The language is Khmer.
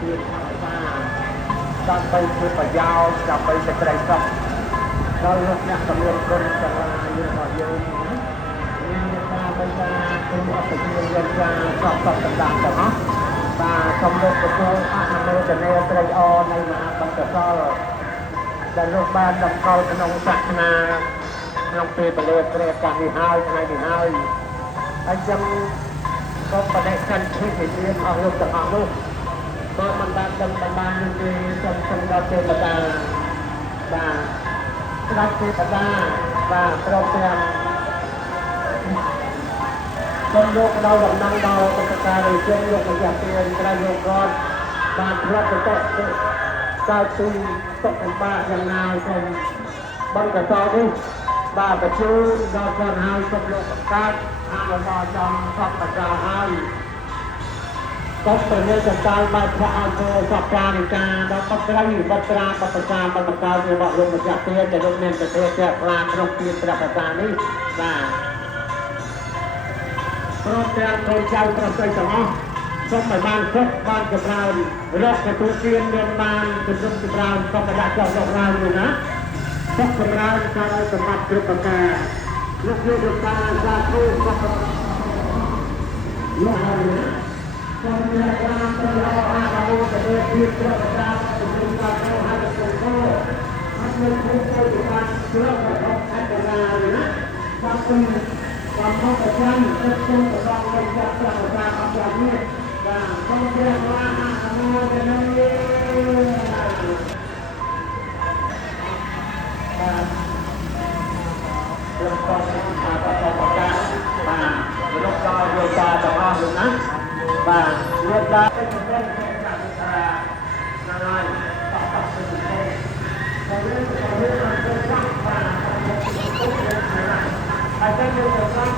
tiên đang bay trên bờ giao đang bay trên cây sập đó lúc nhạc cầm lên cơn chẳng là như họ yêu nhưng ta bây giờ tôi đã phải nhân ra sập sập tầm đạm chẳng hết và trong lúc của tôi ăn nằm trên đây cây o này mà bằng cờ so dan lúc ban đầm câu trong sạch na trongពេលបលេព្រះកានេះហើយថ្ងៃនេះហើយអញ្ចឹងក៏បដិសន្ធិវិមានអស់លោកទាំងអស់នោះបើមិនបានដឹងបាននឹងទេសូមដល់ទេវតាបាទស្ដេចទេវតាបាទព្រមទាំងសូមលោកដល់ដំណឹងដល់ពុទ្ធការីជនលោកម្ចាស់ទានត្រូវលោកគាត់បានផ្លាត់ទៅកើតទីទុកអំបាយ៉ាងណាសូមបងកតនេះបាទបញ្ជូនដល់គាត់ហើយសូមលោកបង្កើតអានដល់ចំសពបកាហើយក៏ប្រញាប់ចង្កាយបែបព្រះអង្គសពប្រានិកាដល់បត្រៃបត្រាបត្រាបត្រារបស់លោកម្ចាស់ទានដែលលោកមានប្រទេសជាខ្លាក្នុងទីព្រះបតានេះបាទព្រមទាំងកូនចៅប្រសិទ្ធទាំងអស់សូមឲ្យបានគ្រប់បានចម្រើនរកទទួលទានមានបានចម្រើនក៏កដាក់ចោលដល់ឡើងនោះណាសុខចម្រើនការសម្បត្តិគ្រប់ប្រការលោកយកទៅការសាធុសុខលោកហើយសូមអ្នកបានទៅអរអានុទៅពីព្រះបតាជំនុំការទៅហើយទៅអត់មានគុំទៅបានជ្រករបស់អន្តរាយណាបាទគុំความเข้าใจจะต้องระวังในการปฏิบัติของเราเนี่ยต้องเรียกว่าอนุโมทนาเรื่องของอาตมาประกาศโลกาโยตาจะมาหรือนะเรียกได้เป็นเรื่องของการศึกษานายตัดสินใจเรื่องมันเป็นสร้างอาจจะเป็นการ